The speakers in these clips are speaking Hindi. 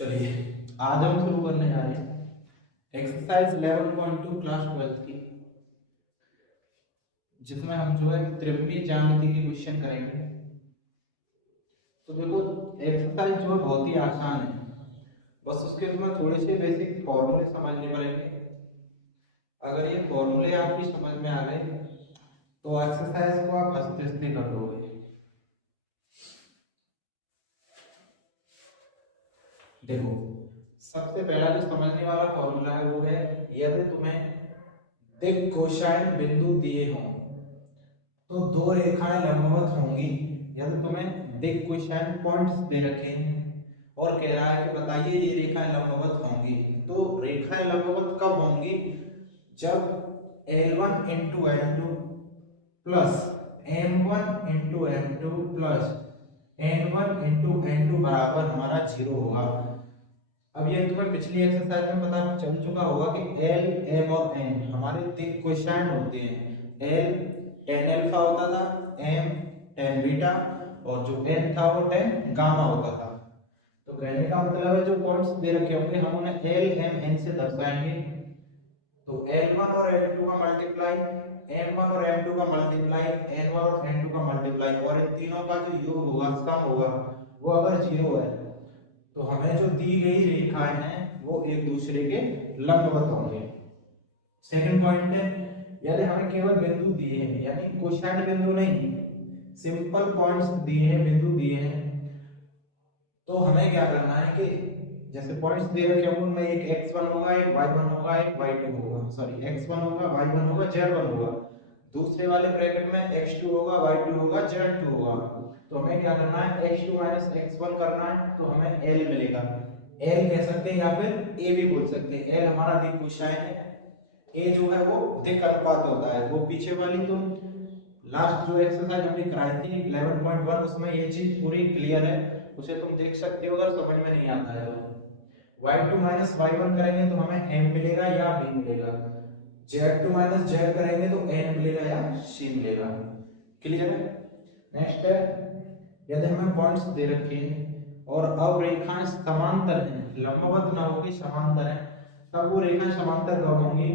चलिए आज हम शुरू करने जा रहे हैं एक्सरसाइज 11.2 क्लास 12 की, जिसमें हम जो है त्रिकोणीय ज्यामिति के क्वेश्चन करेंगे। तो देखो एक्सरसाइज जो है बहुत ही आसान है, बस उसके उसमें थोड़े से बेसिक फॉर्मूले समझने पड़ेंगे। अगर ये फॉर्मूले आपकी समझ में आ गए तो एक्सरसाइज को आप हंसते हंसते कर दोगे। देखो सबसे पहला जो समझने वाला फॉर्मूला है वो है, यदि तुम्हें दिक् कोसाइन बिंदु दिए हों तो दो रेखाएं लंबवत होंगी। यदि तुम्हें दिक् कोसाइन पॉइंट्स दे रखे हैं और कह रहा है कि बताइए ये रेखाएं लंबवत होंगी, तो रेखाएं लंबवत कब होंगी? जब L1 into L2 plus M1 into M2 plus N1 into N2 बराबर हमारा 0 होगा। अब ये तुम्हें पिछली एक्सरसाइज में पता चल चुका होगा कि L, M और N हमारे दिक् कोसाइन होते हैं। L tan अल्फा होता था, M tan बीटा और जो N था वो tan गामा होता था। तो कहने का मतलब है जो पॉइंट्स दे रखे होंगे हम उन्हें L, M, N से दर्शाएंगे। तो L1 और L2 का मल्टीप्लाई, M1 और M2 का मल्टीप्लाई, N1 और N2 का मल्टीप्लाई और इन तीनों का जो योग होगा, सम होगा, वो अगर 0 है तो हमें जो दी गई रेखाएं हैं वो एक दूसरे के लंबवत होंगे। सेकंड पॉइंट है, यदि हमें केवल बिंदु दिए हैं, यानी कोसाइन बिंदु नहीं, सिंपल पॉइंट्स दिए हैं, बिंदु दिए हैं, तो हमें क्या करना है कि जैसे पॉइंट्स दे रखे हैं उनमें एक x1 होगा, एक y1 होगा, एक y2 होगा, सॉरी x1 होगा, y1 होगा, z1 होगा, दूसरे वाले ब्रैकेट में x2 होगा, y2 होगा, z2 होगा। तो हमें क्या करना है, x2 x1 करना है, तो हमें l मिलेगा। l कह सकते हैं या फिर a भी बोल सकते हैं। l हमारा दिक् कोसाइन है, a जो है वो दिक् अनुपात होता है। वो पीछे वाली तो लास्ट जो एक्सरसाइज हमने कराई थी 11.1 उसमें ये चीज पूरी क्लियर है, उसे तुम देख सकते हो अगर समझ में नहीं आता है तो। y2 y1 करेंगे तो हमें m मिलेगा या b मिलेगा, z2 z करेंगे तो n मिलेगा या c मिलेगा। क्लियर है? नेक्स्ट है, यदि हमें पॉइंट्स दे रखे हैं और अब रेखाएं समांतर हैं, लंबवत ना होगी समांतर हैं, तब वो रेखाएं समांतर कब होंगी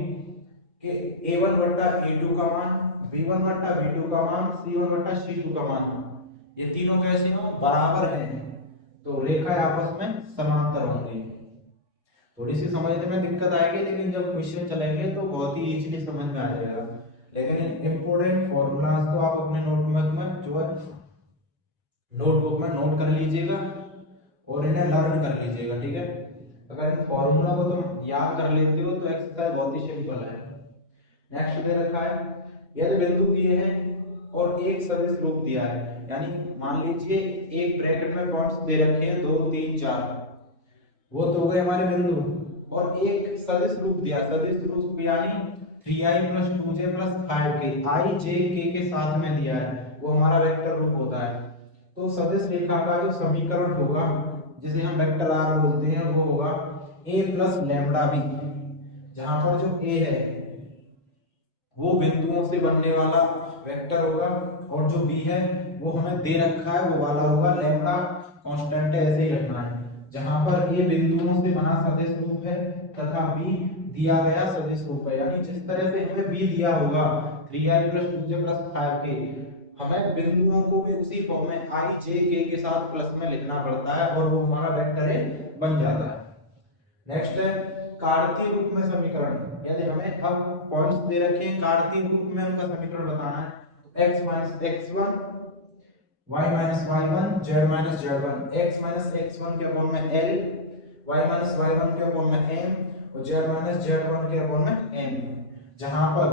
कि a1 बट्टा a2 का मान, b1 बट्टा b2 का मान, c1 बट्टा c2 का मान, ये तीनों कैसे हो, बराबर हैं, तो रेखाएं आपस में समांतर होंगी। थोड़ी सी समझने में दिक्कत आएगी, लेकिन जब क्वेश्चन चलेंगे तो बहुत ही इजीली समझ में आ जाएगा। लेकिन इंपॉर्टेंट फॉर्मूलाज तो आप अपने नोटबुक में जो है नोटबुक में नोट कर लीजिएगा और इन्हें लर्न कर लीजिएगा, ठीक है? अगर इन फॉर्मूला को तुम याद कर लेते हो तो एक्सरसाइज बहुत ही सिंपल है। नेक्स्ट दे रखा है, यदि बिंदु दिए हैं और एक सदिश रूप दिया है, यानी मान लीजिए एक ब्रैकेट में पॉइंट्स दे रखे हैं 2 3 4, वो तो हो गए हमारे बिंदु, और एक सदिश रूप दिया, सदिश रूप यानी 3i + 2j + 5k, i j k के साथ में दिया है, वो हमारा वेक्टर रूप होता है। तो सदिश रेखा का जो समीकरण होगा, जिसे हम वेक्टर आर बोलते हैं, वो होगा a + λb, जहां पर जो a है वो बिंदुओं से बनने वाला वेक्टर होगा और जो b है वो हमें दे रखा है वो वाला होगा, लैम्बडा कांस्टेंट है, ऐसे ही रखना है। जहां पर a बिंदुओं से बना सदिश रूप है तथा b दिया गया सदिश रूप है, यानी जिस तरह से हमें b दिया होगा 3i + 2j + 5k, हमें बिंदुओं को भी उसी फॉर्म में i j k के साथ प्लस में लिखना पड़ता है और वो हमारा वेक्टर a बन जाता है। नेक्स्ट है कार्तीय रूप में समीकरण, यदि हमें अब पॉइंट्स दे रखे हैं कार्तीय रूप में उनका समीकरण बताना है, तो x - x1 y - y1 z - z1, x - x1 के अपॉन में l, y - y1 के अपॉन में m और z - z1 के अपॉन में m, जहां पर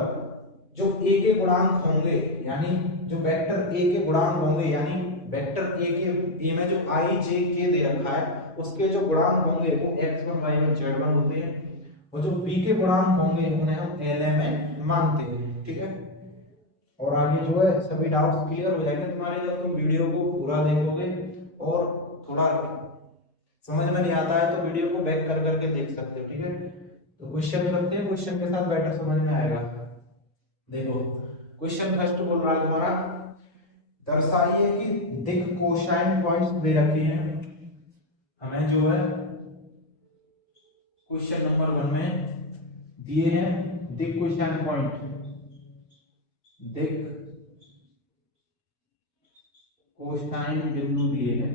जो a के गुणांक होंगे, यानी जो वेक्टर a के गुणांक होंगे, यानी वेक्टर a के a में जो i j k दे रखा है उसके जो गुणांक होंगे वो x1 y1 z1 होते हैं, और जो b के गुणांक होंगे उन्हें हम lm मानते हैं, ठीक है? और आगे जो है सभी डाउट्स क्लियर हो जाएंगे तुम्हारे जब तुम वीडियो को पूरा देखोगे, और थोड़ा समझ में नहीं आता है तो वीडियो को बैक कर करके देख सकते हो, ठीक है? तो क्वेश्चन करते हैं, क्वेश्चन के साथ बेटर समझ में आएगा। देखो क्वेश्चन फर्स्ट बोल रहा है तुम्हारा, दर्शाइए कि दिक् कोसाइन पॉइंट्स दे रखे हैं, हमें जो है क्वेश्चन नंबर 1 में दिए हैं दिक क्वेश्चन पॉइंट, दिक कोसाइन बिंदु दिए हैं।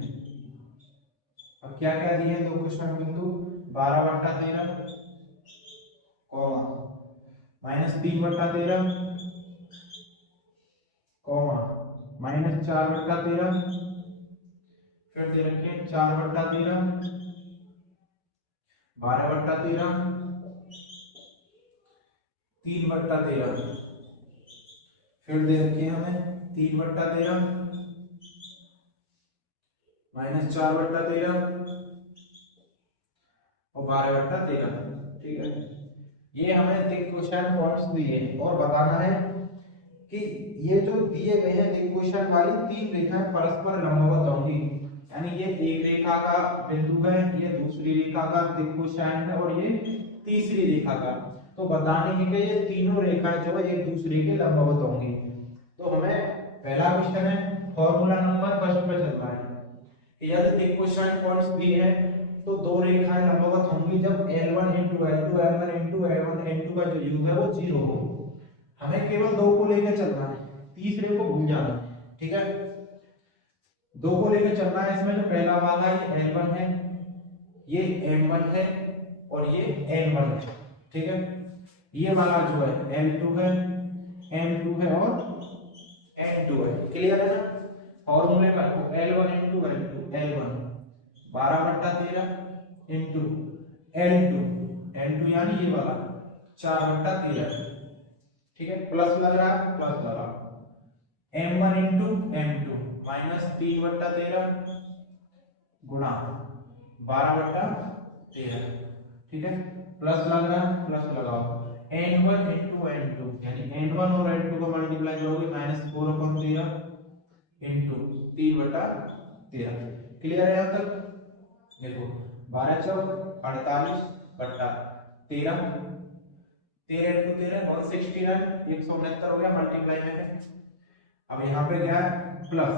अब क्या क्या दिए हैं? दो कोसाइन बिंदु 12/13 कॉमा -3/13 कॉमा -4/13, फिर दे रखे 4/13, 12/13, 3/13, फिर दे रखी है हमें 3/13, -4/13 और 12/13। ठीक है, ये हमें दिक कोसाइन पॉइंट्स दिए हैं और बताना है कि ये जो दिए गए हैं दिक कोसाइन वाली तीन रेखाएं परस्पर लंबवत होंगी, यानी ये एक रेखा का बिंदु है, ये दूसरी रेखा का दिक कोसाइन है और ये तीसरी रेखा का। तो बताने है कि ये तीनों रेखाएं जो है एक दूसरे के लंबवत होंगी। तो हमें पहला क्वेश्चन है, फॉर्मूला नंबर फर्स्ट पे चलना है। यदि दिक कोसाइन पॉइंट्स दिए हैं तो दो रेखाएं लंबवत होंगी जब L1 * L2 L1 * L1 L2 का जो योग है वो 0 हो। हमें केवल दो को लेकर चलना है, तीसरे को भूल जाना है। ठीक है, दो को लेकर चलना है। इसमें जो पहला वाला ये L1 है, ये M1 है और ये N1 है। ठीक है, ये वाला जो है L2 है, M2 है और N2 है। क्लियर है ना? फॉर्मूले में L1 * L2 L1 12/13 into L2 N2 यानी ये वाला 4/13। ठीक है, प्लस लग रहा है, प्लस लगा M1 * M2 -3/13 गुणा 12/13। ठीक है, प्लस लग रहा है, प्लस लगाओ N1 * N2 यानी N1 और N2 को मल्टीप्लाई करोगे -4/13 इंटू 3/13। क्लियर है यहाँ तक? देखो 12 चौक 48/13, 13 × 13 169, 169 हो गया, मल्टीप्लाई में है। अब यहाँ पे क्या है? प्लस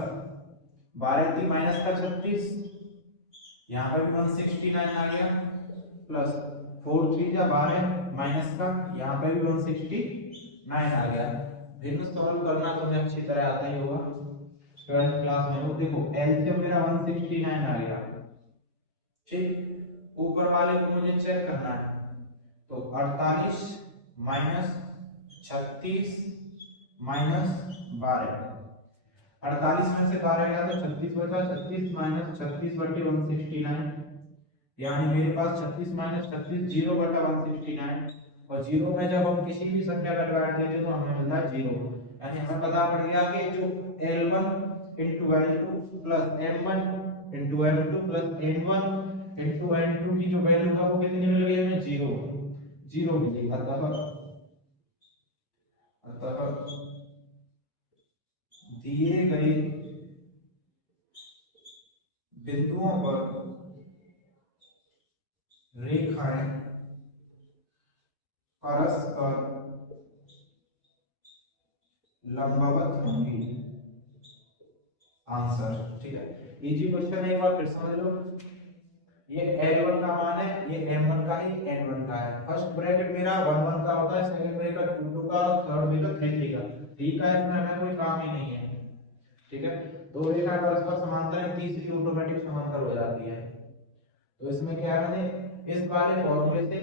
12 × 3 -36, यहाँ पे भी 169 आ गया, प्लस 4 × 3 = 12 माइनस का, यहाँ पे भी 169 आ गया। भिन्न सॉल्व करना तुम्हें अच्छी तरह आता ही होगा, 12th क्लास में हो। देखो एलसीएम मेरा 169 आ गया। ठीक, ऊपर वाले को मुझे चेक करना है, तो 48 - 36 - 12, 48 में से 12 गया तो 36 बचा, 36 - 36/169, यानी मेरे पास 36 - 36 0/169, और 0 में जब हम किसी भी संख्या का डिवाइड देते हैं तो हमें मिलता है 0, यानी हमें पता पड़ गया कि जो L1 * L2 plus M1 * M2 plus N1 * N2 की जो वैल्यू है वो कितनी मिल गई हमें? 0 मिली। अतः दिए गए बिंदुओं पर रेखाएं परस्पर लंबवत होंगी। आंसर। ठीक है, इजी क्वेश्चन है, एक बार फिर समझ लो। ये L1 का मान है, ये M1 का है, N1 का है। फर्स्ट ब्रैकेट मेरा 1 1 का होता है, सेकंड ब्रैकेट 2 2 का, थर्ड ब्रैकेट 3 3 का। 3 का इसमें हमें कोई काम ही नहीं है। ठीक है, दो रेखा परस्पर समांतर है, तीसरी ऑटोमेटिक समांतर हो जाती है। तो इसमें क्या है, मैंने इस वाले फॉर्मूले से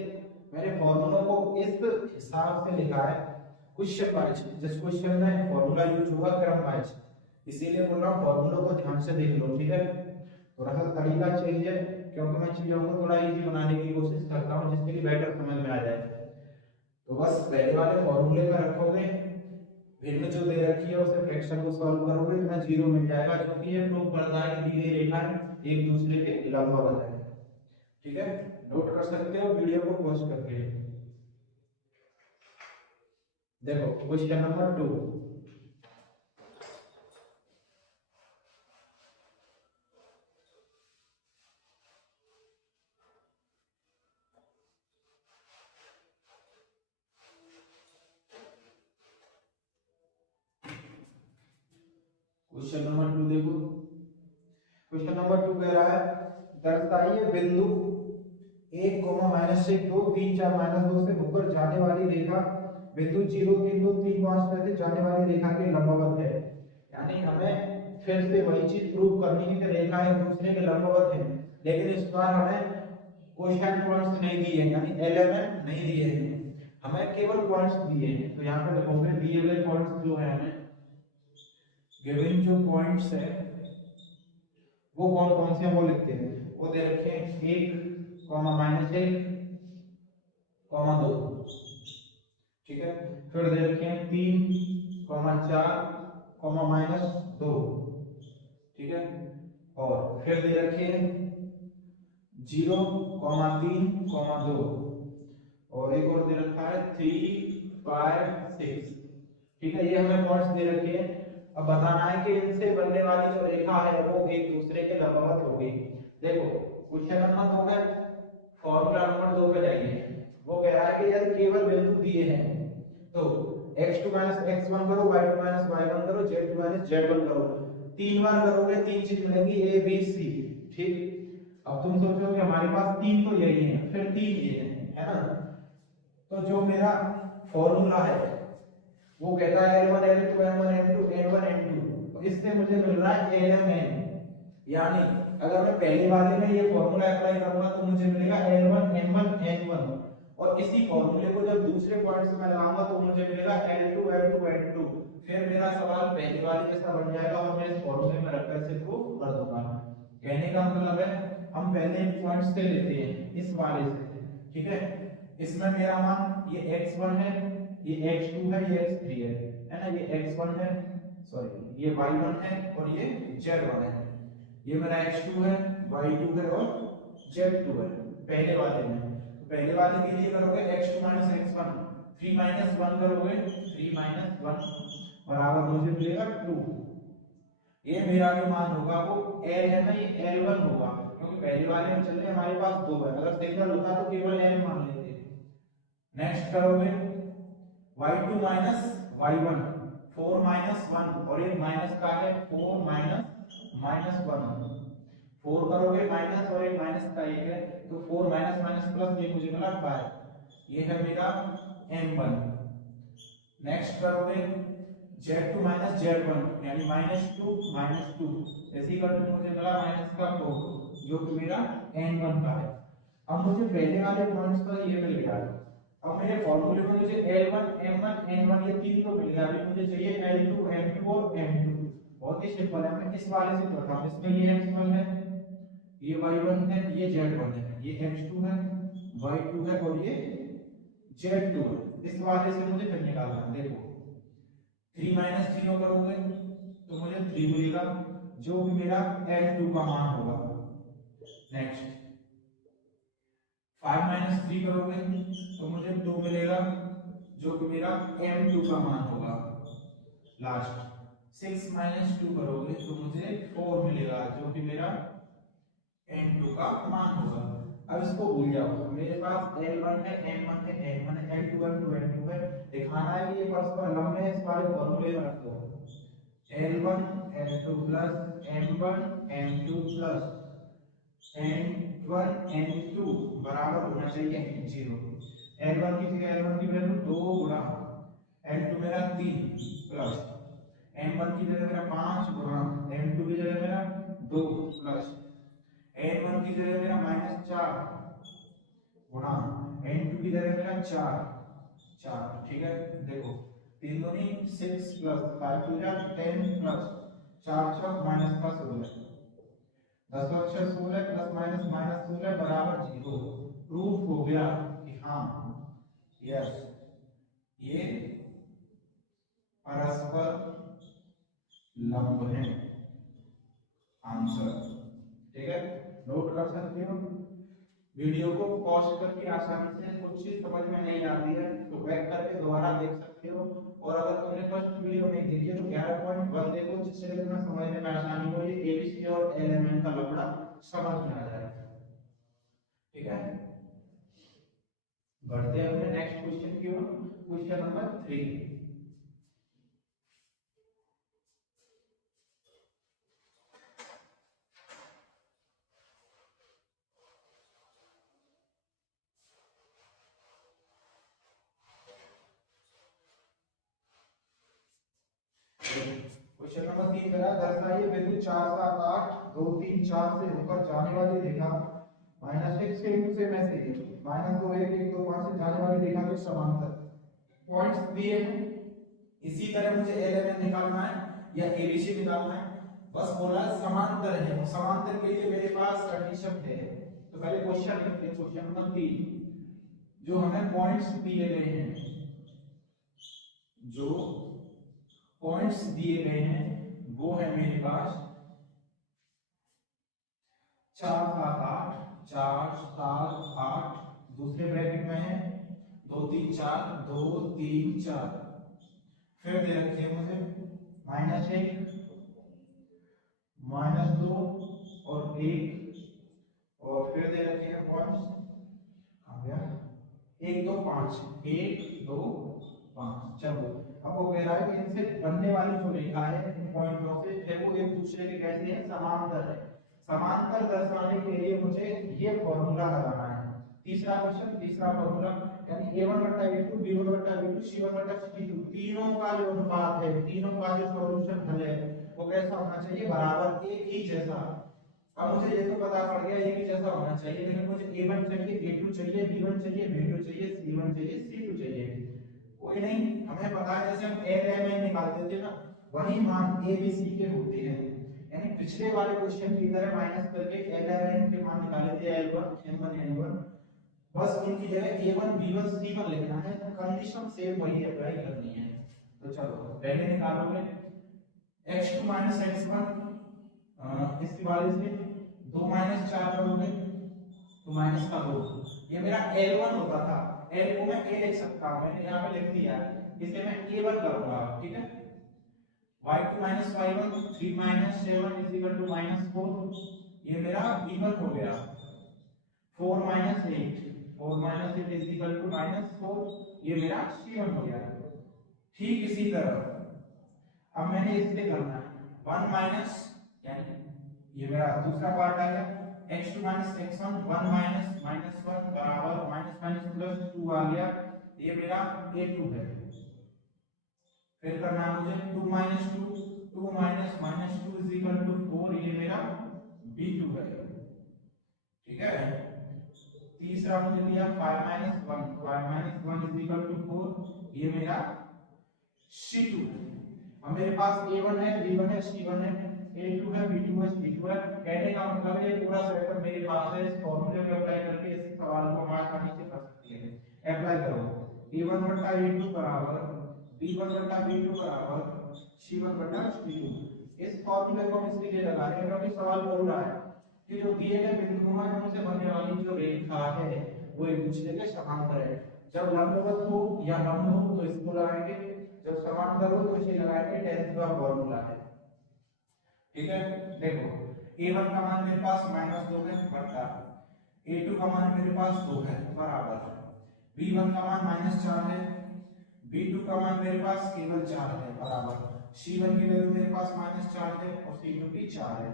मैंने फॉर्मूलों को इस हिसाब से लिखा है क्वेश्चन वाइज, जिस क्वेश्चन में फॉर्मूला यूज होगा क्रम वाइज, इसीलिए बोल रहा हूँ फॉर्मूलों को ध्यान से देख लो। ठीक है, थोड़ा सा तरीका चेंज है क्योंकि मैं चीजों को थोड़ा इजी बनाने की कोशिश करता हूँ जिससे कि बेटर समझ में आ जाए। तो बस पहले वाले फॉर्मूले में रखोगे, भिन्न जो दे रखी है उसे फ्रैक्शन को सॉल्व करोगे, तुम्हें 0 मिल जाएगा, जो कि ये प्रूव करता है कि दी गई रेखाएं एक दूसरे के लंबवत है। ठीक है, नोट कर सकते हो वीडियो को पॉज करके। देखो क्वेश्चन नंबर 2, क्वेश्चन नंबर 2 देखो। क्वेश्चन नंबर 2 कह रहा है दर्शाइए बिंदु 1, -1 2 3 4 -2 से होकर जाने वाली रेखा बिंदु 0 3 2 3 5 में से जाने वाली रेखा के लंबवत है। यानी हमें फिर से वही चीज प्रूव करनी है कि रेखा एक दूसरे के लंबवत है, लेकिन इस बार हमें कोसाइन पॉइंट्स नहीं दिए हैं, यानी एलिमेंट नहीं दिए हैं, हमें केवल पॉइंट्स दिए हैं। तो यहाँ पे देखो फिर दिए गए पॉइंट्स जो है हमें गिवन जो पॉइंट्स है वो कौन कौन से हैं वो लिखते हैं। वो दे रखे हैं 1, -1, -2, ठीक है। फिर दे रखे हैं 3, 4, -2, ठीक है। और फिर दे रखे हैं 0, 3, 2, और एक और दे रखा है 3, 5, 6, ठीक है। ये हमें पॉइंट्स दे रखे हैं। अब बताना है कि इनसे बनने वाली जो रेखा है वो एक दूसरे के लंबवत होगी। देखो क्वेश्चन नंबर 2 है, फॉर्मूला नंबर 2 पे जाइए। वो कह रहा है कि यदि केवल बिंदु दिए हैं तो x2 x1 करो, y2 y1 करो, z2 z1 करो। 3 बार करोगे 3 चीज मिलेंगी a b c, ठीक। अब तुम सोचोगे हमारे पास 3 तो यही है, फिर 3 ये है ना। तो जो मेरा फॉर्मूला है वो कहता है L1 L2 M1 M2 N1 N2, तो इससे मुझे मिल रहा है LMN। यानी अगर मैं पहले वाले में ये फॉर्मूला अप्लाई करूंगा तो मुझे मिलेगा L1 M1 N1, और इसी फॉर्मूले को जब दूसरे पॉइंट्स में लगाऊंगा तो मुझे मिलेगा L2 M2 N2। फिर मेरा सवाल पहले वाले जैसा बन जाएगा और मैं इस फॉर्मूले में रखकर इसे प्रूव कर दूंगा। कहने का मतलब है हम पहले इन पॉइंट्स से लेते हैं इस वाले से, ठीक है। इसमें मेरा मान ये x1 है, ये x2 है, ये x3 है ना। ये x1 है, सॉरी ये y1 है और ये z1 है। ये मेरा x2 है, y2 है और z2 है पहले वाले में। तो पहले वाले के लिए करोगे x2 x1, 3 1 करोगे, 3 1 बराबर मुझे मिलेगा 2। ये मेरा जो मान होगा वो L है ना, ये L1 होगा, क्योंकि पहले वाले में चल रहे हमारे पास 2 है। अगर सिंगल होता तो केवल L मान लेते। नेक्स्ट करोगे y2 y1, 4 1, और एक माइनस का है 4 -1, 4 करोगे माइनस और एक माइनस का एक है, तो 4 प्लस ये मुझे मिला 5। ये है मेरा m1। नेक्स्ट करोगे z2 z1, यानी -2, इसी का मुझे मिला माइनस का 4, जो कि मेरा n1 का है। अब मुझे पहले वाले पॉइंट्स पर ये मिल गया। अब मेरे फॉर्मूले में मुझे L1 M1 N1 ये तीन तो मिल गया, अभी मुझे चाहिए L2 M2 और M2। बहुत ही सिंपल है, मैं इस वाले से करता हूं। इसमें ये x1 है, ये y1 है, ये z1 है, ये x2 है, y2 है और ये z2 है। इस वाले से मुझे फिर निकालना है। देखो 3 0 करोगे तो मुझे 3 मिलेगा, जो कि मेरा L2 का मान होगा। नेक्स्ट 5 3 करोगे तो मुझे 2 मिलेगा, जो कि मेरा m2 का मान होगा। लास्ट 6 2 करोगे तो मुझे 4 मिलेगा, जो कि मेरा n2 का मान होगा। अब इसको भूल जाओ, मेरे पास L1 है, M1 है, N1 है, L2 M2 N2 है। दिखाना है कि ये परस्पर लंब है, इस वाले फॉर्मूले में रख दो। L1 L2 plus M1 M2 plus N1 N2 बराबर होना चाहिए 0। L1 की जगह L1 की वैल्यू 2 गुणा L2 मेरा 3 प्लस M1 की जगह मेरा 5 गुणा M2 की जगह मेरा 2 प्लस N1 की जगह मेरा -4 गुणा N2 की जगह मेरा 4, ठीक है। देखो 3 दूनी 6 प्लस 5 हो जाए 10 प्लस 4 6 माइनस का 16, 10 और 6 16 प्लस माइनस -16 बराबर 0। प्रूफ हो गया कि हाँ यस ये परस्पर लंब है। आंसर ठीक है, नोट कर सकते हो। वीडियो को पॉज करके आसानी से, कुछ चीज समझ में नहीं आती है तो बैक करके दोबारा देख सकते हो। और अगर तुमने फर्स्ट वीडियो नहीं देखी है तो 11.1 देखो, जिससे तुम्हें समझने में आसानी हो, ये एबीसी और एलिमेंट का लफड़ा समझ में आ जाए। ठीक है, बढ़ते हैं अपने नेक्स्ट क्वेश्चन की ओर। Question number 3। नंबर 3 मेरा दर्शाइए बिंदु 4 7 8 2 3 4 से होकर जाने वाली रेखा -1 से 2 से में से -2 1 1 2 5 से जाने वाली रेखा के समांतर पॉइंट्स दिए हैं। इसी तरह मुझे एल निकालना है या एबीसी निकालना है। बस बोला समांतर है, समांतर के लिए मेरे पास कंडीशन है। तो पहले क्वेश्चन लिखते हैं, क्वेश्चन नंबर 3 जो हमें पॉइंट्स दिए गए हैं, जो पॉइंट्स दिए गए हैं वो है मेरे पास 4 7 8 4 7 8 दूसरे ब्रैकेट में है 2 3 4 2 3 4 फिर दे रखे हैं मुझे -1 -2 और 1 और फिर दे रखे हैं पॉइंट्स आ गया 1 2 5 1 2 5। चलो अब वो कह रहा है कि इनसे बनने वाली जो रेखा है इन पॉइंटों से है वो एक दूसरे के कैसे हैं, समांतर है। समांतर दर्शाने के लिए मुझे ये फॉर्मूला लगाना है। तीसरा क्वेश्चन, तीसरा फॉर्मूला यानी a1 a2 b1 b2 c1 c2 तीनों का जो अनुपात है, तीनों का जो सॉल्यूशन हल है वो कैसा होना चाहिए, बराबर एक ही जैसा। अब मुझे ये तो पता पड़ गया एक ही जैसा होना चाहिए, लेकिन मुझे a1 चाहिए, a2 चाहिए, b1 चाहिए, b2 चाहिए, c1 चाहिए, c2 चाहिए। कोई नहीं, हमें पता है जैसे हम एल एम निकालते थे ना, वही मान ए बी सी के होते हैं। यानी पिछले वाले क्वेश्चन की तरह माइनस करके एल एम के मान निकाले थे L1 M1 N1, बस उनकी जगह A1 B1 C1 लिखना है। तो कंडीशन सेम वही अप्लाई करनी है। तो चलो पहले निकालोगे x2 x1 इसके वाले से 2 4 करोगे तो माइनस का 2, ये मेरा L1 होता था। L को मैं A लिख सकता हूं, मैंने यहाँ पे लिख दिया, इसे मैं A1 करूंगा, ठीक है। y2 y1 3 7 is equal to -4, ये मेरा B1 हो गया। 4 8 इज इक्वल टू -4, ये मेरा C1 हो गया। ठीक इसी तरह अब मैंने इससे करना है 1 माइनस, यानी ये मेरा दूसरा पार्ट आ गया x2 x1 1 -1 बराबर -+2 आ गया, ये मेरा a2 है। फिर करना है मुझे 2 -2 इज इक्वल टू 4, ये मेरा b2 है, ठीक है। तीसरा मुझे दिया 5 -1 इज इक्वल टू 4, ये मेरा c2 है। अब मेरे पास a1 है, b1 है, c1 है, a2 है, b2 है, c2 है। कहने का मतलब है पूरा सेटअप मेरे पास है। इस फॉर्मूले को अप्लाई करके इस सवाल को हम आसानी से कर सकते हैं। अप्लाई करो a1 a2 बराबर b1 b2 बराबर c1 c2। इस फॉर्मूले को हम इसलिए लगा रहे हैं क्योंकि सवाल बोल रहा है कि जो दिए गए बिंदुओं हैं उनसे बनने वाली जो रेखा है वो एक दूसरे के समांतर है। जब लंबवत हो या लंब हो तो इसको लगाएंगे, जब समांतर हो तो इसे लगाएंगे, टेंथ का फॉर्मूला है, ठीक है। देखो a1 का मान मेरे पास -2 है बटा a2 का मान मेरे पास 2 है बराबर b1 का मान -4 है, b2 का मान मेरे पास केवल 4 है बराबर c1 की वैल्यू मेरे पास -4 है और c2 की 4 है।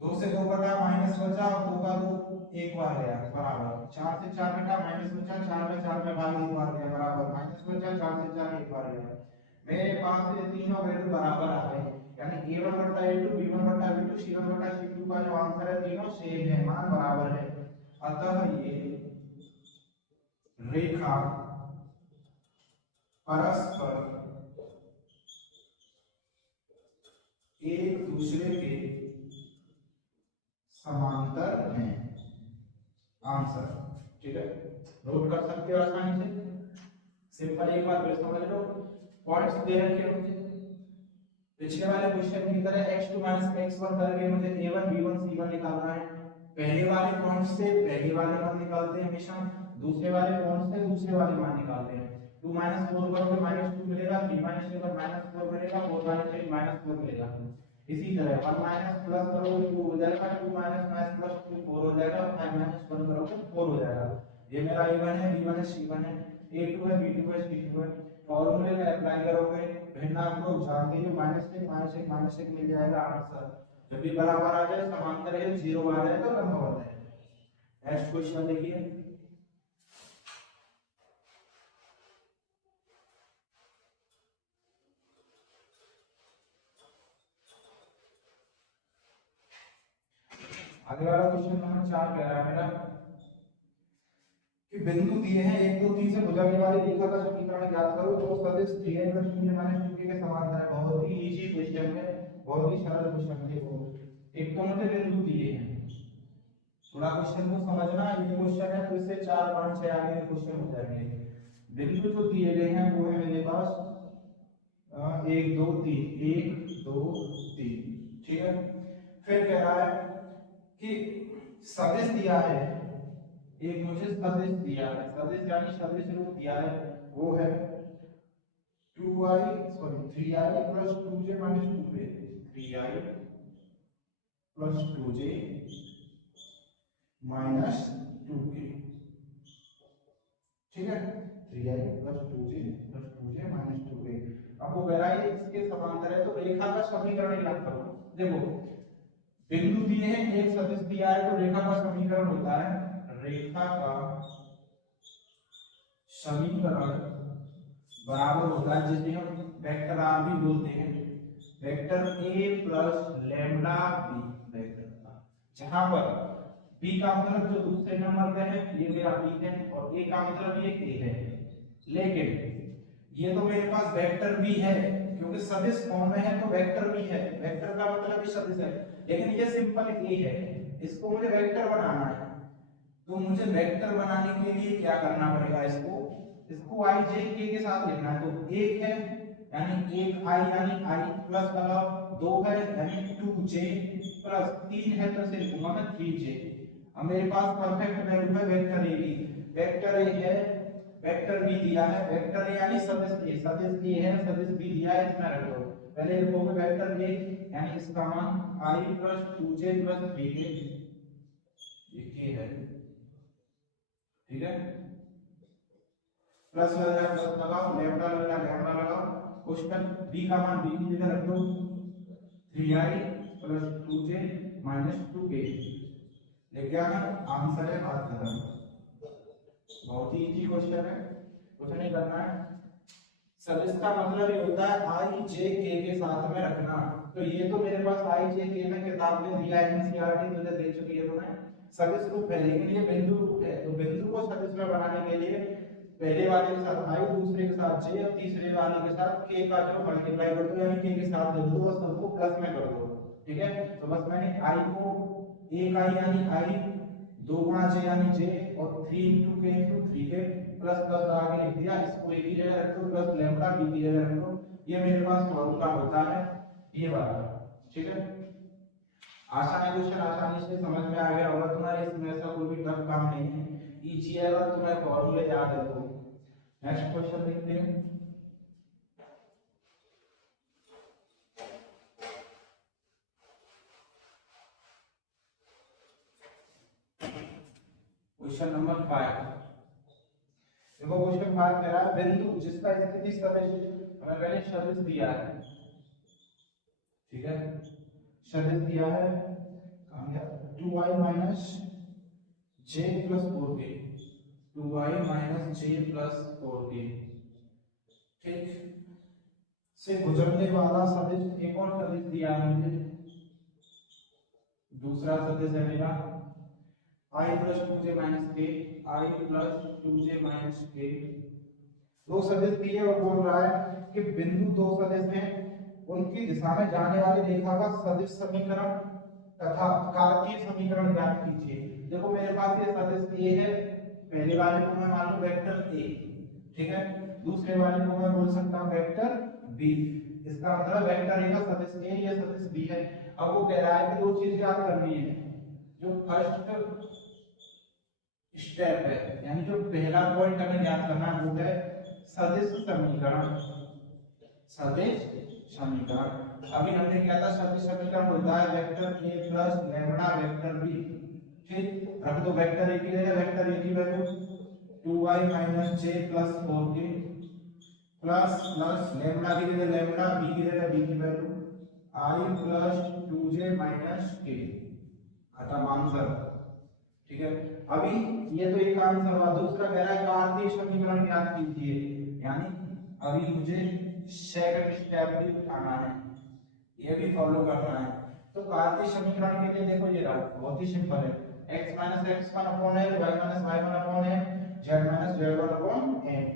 2 से 2 बटा माइनस बचा और 2 का 2 एक बार गया बराबर 4 से 4 बटा माइनस बचा, 4 का 4 में भाग एक बार गया बराबर माइनस बचा, 4 से 4 एक बार गया। मेरे पास ये तीनों वैल्यू बराबर आ गए, यानी a1 a2 b1 b2 c1 c2 का जो आंसर है तीनों सेम है, मान बराबर है। अतः ये रेखा परस्पर एक दूसरे के समांतर हैं, आंसर, ठीक है। नोट कर सकते हो आसानी से, सिंपल एक बार फिर समझ लो। पॉइंट्स दे रखे हैं मुझे पिछले वाले क्वेश्चन की तरह x2 x1 करके मुझे a1 b1 c1 निकालना है। पहले वाले पॉइंट से पहले वाले मान निकालते हैं हमेशा, दूसरे वाले पॉइंट से दूसरे वाले मान निकालते हैं। 2 4 करोगे -2 मिलेगा, 3 3 पर -4 मिलेगा, 4 3 -4 मिलेगा। इसी तरह 1 प्लस करोगे 2 हो जाएगा, 2 प्लस 2 4 हो जाएगा, 5 1 करोगे 4 हो जाएगा। ये मेरा a1 है, b1 है, c1 है, a2 है, b2 है, c2 है। फॉर्मूले में अप्लाई करोगे भिन्नांक को जानते हो -1 मिल जाएगा आंसर। जब भी बराबर आ जाए समांतर है, 0 आ जाए तो लंबवत है। नेक्स्ट क्वेश्चन देखिए, आगे वाला क्वेश्चन नंबर 4 कह रहा है मेरा कि बिंदु दिए हैं 1 2 3 से गुजरने वाली रेखा का समीकरण ज्ञात करो जो सदिश 3 + 0 - 2 के समांतर है। बहुत ही इजी क्वेश्चन है, बहुत ही सरल क्वेश्चन है। देखो एक तो मुझे बिंदु दिए हैं, थोड़ा क्वेश्चन को समझना, ये क्वेश्चन है तो इससे 4 5 6 आगे के क्वेश्चन हो जाएंगे। बिंदु जो दिए गए हैं वो है मेरे पास 1 2 3, 1 2 3, ठीक है। फिर कह रहा है कि सदिश दिया है, एक मुझे सदिश दिया है, सदिश यानी सदिश रूप दिया है, वो है 3i + 2j - 2k, 3i + 2j - 2k, ठीक है। 3i + 2j + 2j - 2k। अब वो कह रहा है इसके समांतर है तो रेखा का समीकरण ज्ञात करो। देखो बिंदु दिए हैं, एक सदिश दिया है, तो रेखा का समीकरण होता है, रेखा का समीकरण बराबर होता है जिसे हम वेक्टर आर भी बोलते हैं, vector a + lambda b vector का, जहां पर b का मतलब जो दूसरे नंबर पे है ये मेरा b है और a का मतलब ये a है। लेकिन ये तो मेरे पास वेक्टर भी है क्योंकि सदिश फॉर्म में है तो वेक्टर भी है, वेक्टर का मतलब ही सदिश है, लेकिन ये सिंपल a है, इसको मुझे वेक्टर बनाना है। तो मुझे वेक्टर बनाने के लिए क्या करना पड़ेगा, इसको i j k के साथ लिखना है। तो एक है यानी एक i यानी i प्लस लगाओ, दो है यानी 2j प्लस तीन है तो इसे लिखूंगा मैं 3j। अब मेरे पास परफेक्ट वैल्यू है वेक्टर a की, वेक्टर a है, वेक्टर b दिया है, वेक्टर a यानी सदिश a, सदिश a है, सदिश b दिया है, इसमें रख दो। पहले लिखोगे वेक्टर a यानी इसका मान i + 2j + 3k, ये k है, ठीक है। प्लस वाला प्लस लगाओ, लैम्ब्डा वाला लैम्ब्डा लगाओ, क्वेश्चन b का मान b की जगह रख दो, 3i + 2j - 2k, लिख गया ना, आंसर है, बात खत्म। बहुत ही इजी क्वेश्चन है, कुछ नहीं करना है। सदिश का मतलब ये होता है i j k के साथ में रखना। तो ये तो मेरे पास i j k में किताब में दिया है, एनसीईआरटी तुझे दे चुकी है तुम्हें, सदिश रूप है, लेकिन ये बिंदु रूप है। तो बिंदु को सदिश में बनाने के लिए पहले वाले के साथ i, दूसरे के साथ j और तीसरे वाले के साथ k का जो मल्टीप्लाई कर दो यानी k के साथ जोड़ दो, बस सबको प्लस में कर दो, ठीक है। तो बस मैंने i को 1i यानी i, 2 × j यानी j और 3 × k × 3k प्लस प्लस आगे लिख दिया, इसको एक ही जगह रख दो, प्लस लैम्ब्डा b की जगह रख दो। ये मेरे पास फॉर्मूला होता है ये वाला, ठीक है। आसान है क्वेश्चन, आसानी से समझ में आ गया होगा तुम्हारे, इसमें ऐसा कोई भी टफ काम नहीं है, इजी है अगर तुम्हें फॉर्मूले याद है तो। नेक्स्ट क्वेश्चन देखते हैं। क्वेश्चन नंबर 5, देखो क्वेश्चन 5 कह रहा है बिंदु जिसका स्थिति सदिश, हमें पहले सदिश दिया है, ठीक है, सदिश दिया है 2i - j + 4k, 2i - j + 4k, ठीक, से गुजरने वाला सदिश, एक और सदिश दिया है मुझे, दूसरा सदिश है मेरा i + 2j - k, i + 2j - k। दो सदिश दिए और बोल रहा है कि बिंदु दो सदिश हैं, उनकी दिशा में जाने वाली रेखा का सदिश समीकरण तथा कार्तीय समीकरण ज्ञात कीजिए। देखो मेरे पास ये सदिश a है, पहले वाले को मैं मान लूं वेक्टर a, ठीक है, दूसरे वाले को मैं बोल सकता हूं वेक्टर b। इसका मतलब वेक्टर a का सदिश a, ये सदिश b है। अब वो कह रहा है कि दो चीज याद करनी है, जो फर्स्ट स्टेप है यानी जो पहला पॉइंट हमें याद करना है वो है सदिश समीकरण, सदिश समीकरण। अभी हमने क्या था, सदिश समीकरण होता है vector a + lambda vector b, ठीक, रख दो वेक्टर a की जगह वेक्टर a की value 2i - j + 4k plus plus lambda की जगह लैम्ब्डा, b की जगह b की वैल्यू i + 2j - k, खत्म आंसर, ठीक है। अभी ये तो एक आंसर हुआ, दूसरा कह रहा है कार्तीय समीकरण ज्ञात कीजिए, यानी अभी मुझे सेकंड स्टेप भी उठाना है, ये भी फॉलो करना है। तो कार्तीय समीकरण के लिए देखो ये रहा, बहुत ही सिंपल है, x minus x one upon l, y minus y one upon l, z minus z one upon l.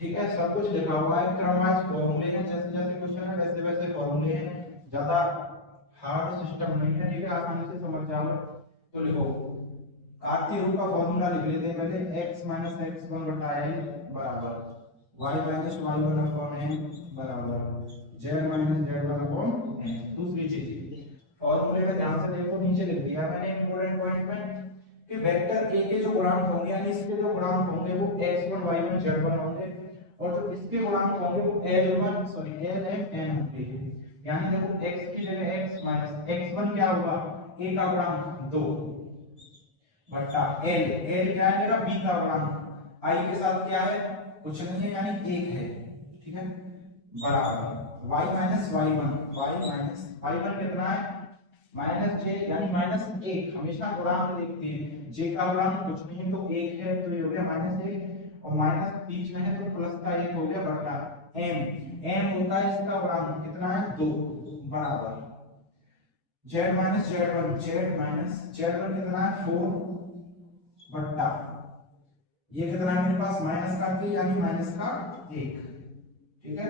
ठीक है, सब कुछ लिखा हुआ है, क्रम वाइज फॉर्मूले हैं, जैसे जैसे क्वेश्चन है वैसे वैसे फॉर्मूले हैं, ज्यादा हार्ड सिस्टम नहीं है। ठीक है, आसानी से समझ जाओगे। तो लिखो, कार्तीय रूप का फॉर्मूला लिख लेते हैं पहले, x माइनस एक्स वन बटा एल बराबर y minus y one upon n बराबर z minus z one upon n. दूसरी चीज, फॉर्मूले में ध्यान से देखो, नीचे लिख दिया मैंने इंपॉर्टेंट पॉइंट में कि वेक्टर a के जो गुणांक होंगे यानी इसके जो गुणांक होंगे वो x1 y1 z1 होंगे, और जो इसके गुणांक होंगे वो l1 सॉरी ln होंगे। यानी देखो x की जगह x माइनस x1 क्या हुआ, a का गुणांक 2 बटा l क्या है मेरा, b का गुणांक, i के साथ क्या है, कुछ नहीं है यानी 1 है। ठीक है, बराबर y माइनस y1 कितना है, माइनस j यानी माइनस 1, हमेशा गुणांक देखते हैं, j का गुणांक कुछ नहीं है तो 1 है, तो ये हो गया माइनस 1, और माइनस बीच में है तो प्लस का 1 हो गया बटा m होता है इसका गुणांक कितना है 2 बराबर z माइनस z1 कितना है 4 बट्टा ये कितना है मेरे पास माइनस का k यानी माइनस का 1। ठीक है,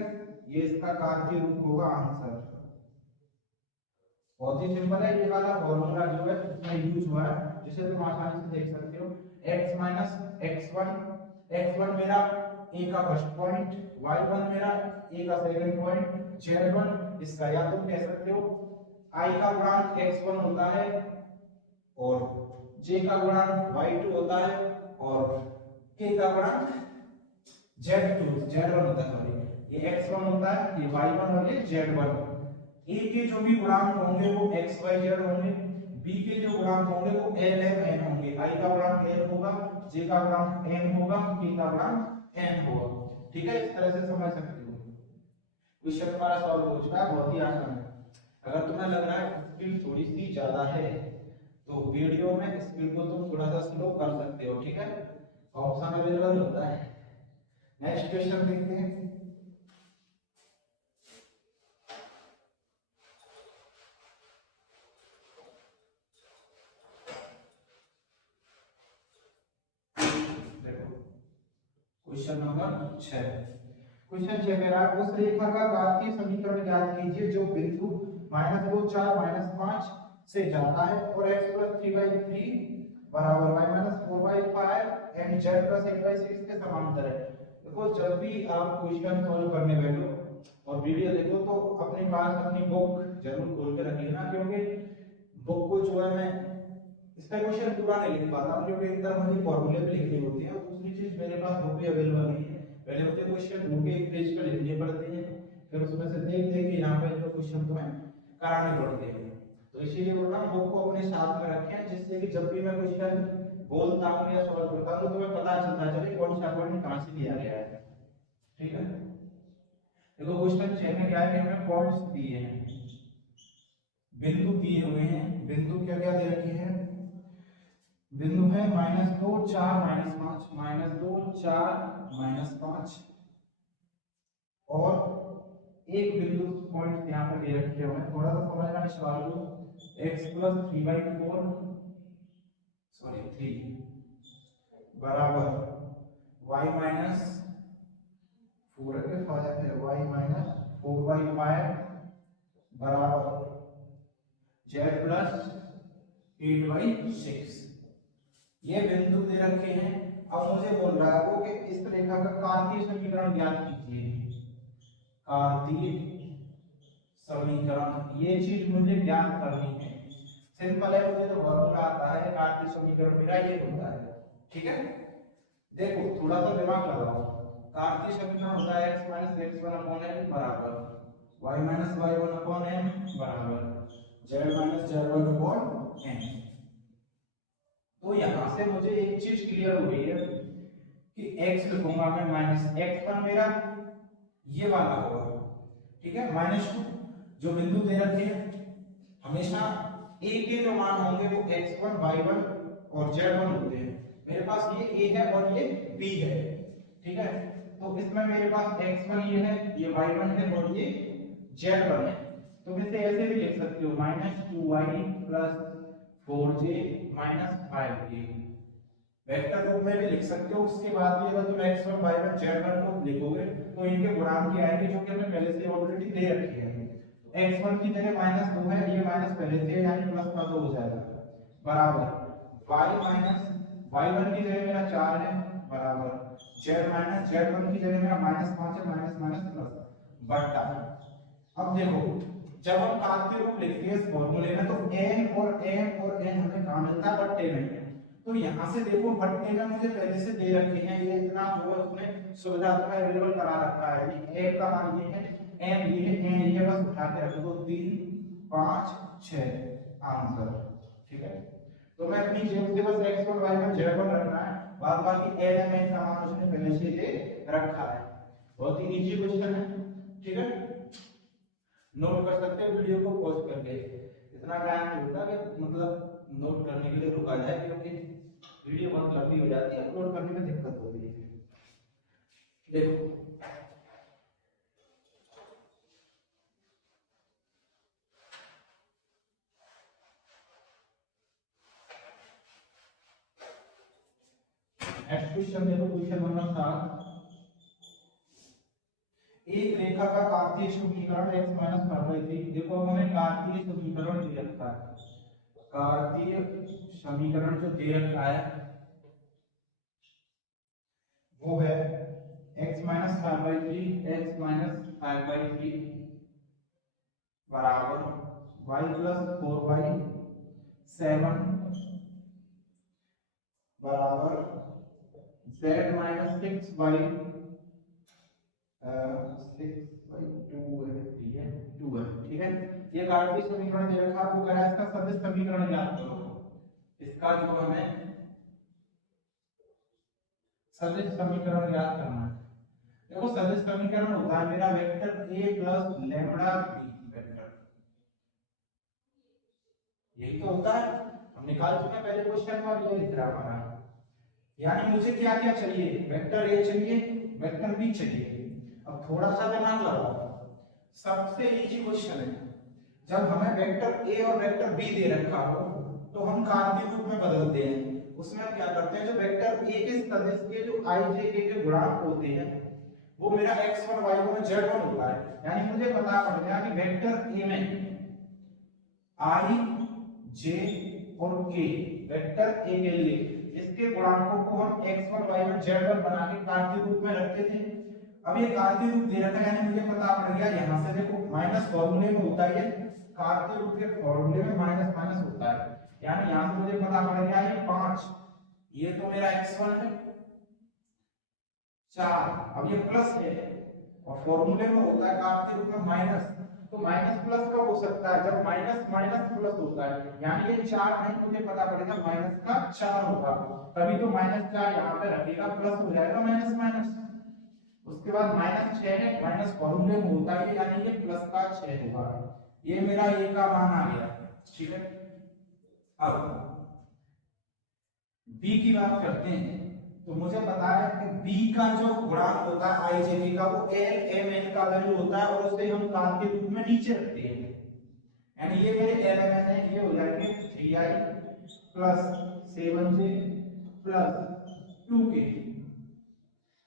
ये इसका कार्तीय रूप होगा आंसर। बहुत ही सिंपल है, ये वाला फॉर्मूला जो है इसमें यूज हुआ है, जिसे तुम आसानी से देख सकते हो, x माइनस x1 मेरा a का फर्स्ट पॉइंट, y1 मेरा a का सेकंड पॉइंट, z1 इसका, या तुम कह सकते हो i का गुणांक x1 होता है और j का गुणांक y2 होता है और k का गुणांक z1 होता है, ये x1 होता है, ये y1 और ये z1। a के जो भी गुणांक होंगे वो x y z होंगे, b के जो गुणांक होंगे वो l m n होंगे, i का गुणांक l होगा, j का गुणांक m होगा, k का गुणांक n होगा। ठीक है, इस तरह से समझ सकते हो। क्वेश्चन हमारा सॉल्व हो चुका है, बहुत ही आसान है। अगर तुम्हें लग रहा है स्पीड थोड़ी सी ज्यादा है तो वीडियो में स्पीड को तुम थोड़ा सा स्लो कर सकते हो। ठीक है, ऑप्शन अवेलेबल होता है। नेक्स्ट क्वेश्चन देखते हैं। क्वेश्चन नंबर 6, क्वेश्चन 6 कह रहा है उस रेखा का कार्तीय समीकरण ज्ञात कीजिए जो बिंदु -2 4 -5 से जाता है और x + 3/3 बराबर y - 4/5 एंड z + 1/6 के समांतर है। देखो, जब भी आप क्वेश्चन सॉल्व करने बैठो और वीडियो देखो तो अपने पास अपनी बुक जरूर खोल के रख लेना, क्योंकि बुक को जो है मैं इसका क्वेश्चन पूरा नहीं लिख पाता हूं, क्योंकि एकदम मुझे फॉर्मूले भी लिखने होते हैं और दूसरी चीज मेरे पास बुक भी अवेलेबल नहीं है। पहले मुझे क्वेश्चन ढूंढ के एक पेज पे लिखने पड़ते हैं, फिर उसमें से देख देख के यहाँ पे जो क्वेश्चन तो है कराने पड़ते हैं। तो इसीलिए बोल रहा हूँ बुक को अपने साथ में रखें, जिससे कि जब भी मैं क्वेश्चन बोलता हूँ या सॉल्व करता हूँ तो तुम्हें पता चलता चले कौन सा पॉइंट कहाँ से लिया गया है। ठीक है, देखो क्वेश्चन 6 में क्या है कि हमें पॉइंट्स दिए हैं, बिंदु दिए हुए हैं। बिंदु क्या क्या दे रखे हैं, बिंदु है -2 4 -5, -2 4 -5, और एक बिंदु पॉइंट यहाँ पे दे रखे हुए हैं। थोड़ा सा समझना इस सवाल को, x + 3/4 सॉरी 3 बराबर y - 4 के 5 है, y - 4/5 बराबर z + 8/6। ये बिंदु दे रखे हैं। अब मुझे बोल रहा है वो कि इस रेखा का कार्तीय समीकरण ज्ञात कीजिए। कार्तीय समीकरण, ये चीज मुझे ज्ञात करनी है। सिंपल है, मुझे तो फॉर्मूला आता है, कार्तीय समीकरण मेरा ये होता है। ठीक है, देखो थोड़ा सा दिमाग लगाओ। कार्तीय समीकरण होता है x - x1/n बराबर y - y1/n बराबर z - z1/n। तो यहां से मुझे एक चीज क्लियर हो गई है कि x लिखूंगा मैं -x1 मेरा ये वाला होगा। ठीक है, -2 जो बिंदु दे रखे हैं, हमेशा a के जो मान होंगे वो x1 y1 और z1 होते हैं। मेरे पास ये a है और ये b है। ठीक है, तो इसमें मेरे पास x1 ये है, ये y1 है और ये z1 है। तुम इसे ऐसे भी लिख सकते हो -2y plus 4j minus 5k, vector रूप में भी लिख सकते हो। उसके बाद भी अगर तुम x1 y1 z1 को लिखोगे तो इनके गुणांक क्या आएंगे, जो कि हमें पहले से ऑलरेडी दे रखे हैं। x1 की जगह -2 है, ये माइनस पहले से यानी प्लस का 2 हो जाएगा, बराबर y माइनस y1 की जगह मेरा 4 है, बराबर z माइनस z1 की जगह मेरा -5 है, माइनस माइनस प्लस, बटा। अब देखो जब हम कार्तीय रूप लिखते हैं इस फॉर्मूले में तो n और n हमें कहां मिलता है, बट्टे में। तो यहाँ से देखो बट्टे में मुझे पहले से दे रखे हैं, ये इतना जो है उसने सुविधा तुम्हें अवेलेबल करा रखा है। ये a का मान ये है, n ये है, n ये, बस उठा के रख दो 3 5 6 आंसर, ठीक है। तो मैं अपनी जेब से बस x1 y1 z1 रखना है, बाद बाकी n m n का मान उसने पहले से दे रखा है। बहुत ही इजी क्वेश्चन है, ठीक है। नोट कर सकते हो वीडियो को पॉज करके, इतना टाइम नहीं होता कि मतलब नोट करने के लिए रुका जाए, क्योंकि वीडियो बहुत लंबी हो जाती है, अपलोड करने में दिक्कत होती है। देखो नेक्स्ट क्वेश्चन देखो, क्वेश्चन नंबर 7। एक रेखा का कार्तीय समीकरण x माइनस 5/3। देखो अब हमें कार्तीय समीकरण दे रखा है, कार्तीय समीकरण जो दे रखा है वो है x माइनस 5/3 x माइनस 5/3 बराबर y प्लस 4/7 बराबर z माइनस 6/2 है, ठीक है। ये कार्तीय समीकरण दे रखा है, आपको कह रहा है इसका सदिश समीकरण ज्ञात करो। इसका जो हमें सदिश समीकरण ज्ञात करना है। देखो सदिश समीकरण होता है मेरा vector a plus lambda b vector, यही तो होता है, हम निकाल चुके हैं पहले क्वेश्चन में, और ये लिख रहा हमारा। यानी मुझे क्या क्या चाहिए, वेक्टर a चाहिए, वेक्टर b चाहिए। अब थोड़ा सा दिमाग लगाओ, सबसे इजी क्वेश्चन है, जब हमें वेक्टर a और वेक्टर b दे रखा हो तो हम कार्तीय रूप में बदलते हैं। उसमें क्या करते हैं, जो वेक्टर a के सदिश के जो i j k के गुणांक होते हैं वो मेरा x1 y1 और z1 होता है। यानी मुझे पता पड़ गया कि वेक्टर a में i j और k, वेक्टर a के लिए इसके गुणांकों को हम x1 y1 z1 बना के कार्तीय रूप में रखते थे। अब ये कार्तीय रूप दे रखा है, यानी मुझे पता पड़ गया, यहां से देखो माइनस फॉर्मूले में होता है, कार्तीय रूप के फॉर्मूले में माइनस माइनस होता है, यानी यहां से मुझे पता पड़ गया ये 5, ये तो मेरा x1 है 4, अब ये प्लस है, और फॉर्मूले में होता है कार्तीय रूप में माइनस, तो माइनस प्लस कब हो सकता है, जब माइनस माइनस प्लस होता है, यानी ये 4 नहीं, मुझे पता पड़ेगा माइनस का 4 होगा, तभी तो -4 यहाँ पे रखेगा, प्लस हो जाएगा माइनस माइनस। उसके बाद -6 है, माइनस फॉर्मूले में होता है, यानी ये प्लस का 6 होगा, ये मेरा a का मान आ गया, ठीक है। अब b की बात करते हैं, तो मुझे पता है कि b का जो गुणांक होता है i j k का, वो l m n का वैल्यू होता है, और उसे हम कार्तीय रूप में नीचे रखते हैं, यानी ये मेरे l m n है, ये हो जाएंगे 3i plus 7j plus 2k।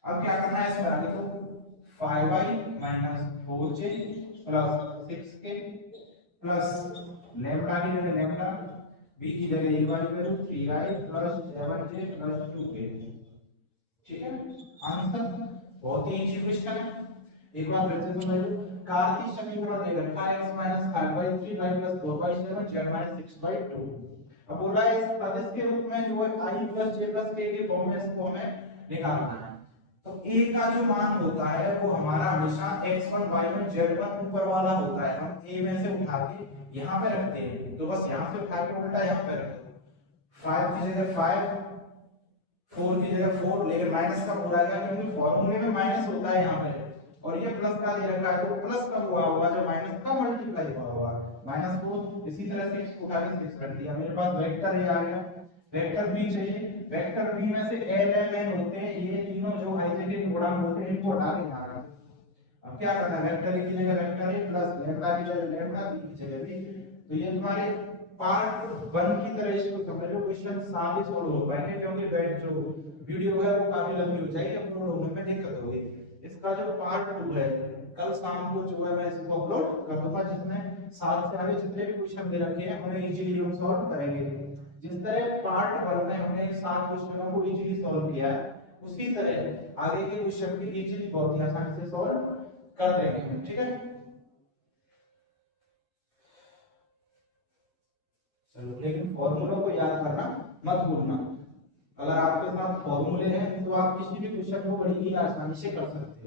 अब क्या करना है, इस पर देखो 5i minus 4j plus 6k plus lambda की जगह लैम्बडा, b की जगह ये वाली value 3i plus 7j plus 2k, ठीक है। आंसर बहुत ही इजी क्वेश्चन है, एक बार फिर से समझ लो। कार्तीय समीकरण दे रखा है x minus 5/3 y plus 4/7 z minus 6/2। अब बोला है इस सदिश के रूप में जो है i plus j plus k के फॉर्म में इसको हमें निकालना है। तो a का जो मान होता है वो हमारा हमेशा x1 y1 z1 ऊपर वाला होता है, हम a में से उठा के यहाँ पे रखते हैं, तो बस यहाँ से उठा के उल्टा यहाँ पे रख दो, 5 की जगह 5, 4 की जगह 4, लेकिन माइनस कब हो जाएगा, क्योंकि फॉर्मूले में माइनस होता है यहाँ पे, और ये प्लस का दे रखा है, तो प्लस कब हुआ होगा, जब माइनस का मल्टीप्लाई हुआ होगा, माइनस को इसी तरह 6 उठा के 6 रख दिया, मेरे पास वेक्टर ये आ गया। वेक्टर b चाहिए, वेक्टर b में से l m n होते हैं, ये तीनों जो i j के गुणांक होते हैं इनको हटा के यहाँ रख, अब अब क्या करना है, वेक्टर ए की जगह वेक्टर ए प्लस लैम्डा की जगह लैम्डा, बी की जगह बी। तो ये तुम्हारे पार्ट 1 की तरह इसको समझ लो, क्वेश्चन साथ ही सोल्व हो पाएंगे, क्योंकि बैठ जो वीडियो है वो काफी लंबी हो जाएगी, अपलोड होने में दिक्कत होगी। इसका जो पार्ट 2 है कल शाम को जो है मैं इसको अपलोड कर दूंगा, जिसमें 7 से आगे जितने भी क्वेश्चन दे रखे हैं उन्हें इजीली हम सॉल्व करेंगे। जिस तरह पार्ट 1 में हमने 7 क्वेश्चनों को इजीली सॉल्व किया है, उसी तरह आगे के क्वेश्चन भी इजीली बहुत ही आसानी से सॉल्व कर देंगे हम, ठीक है। चलो, लेकिन फॉर्मूलों को याद करना मत भूलना। अगर आपके पास फॉर्मूले हैं तो आप किसी भी क्वेश्चन को बड़ी ही आसानी से कर सकते हो।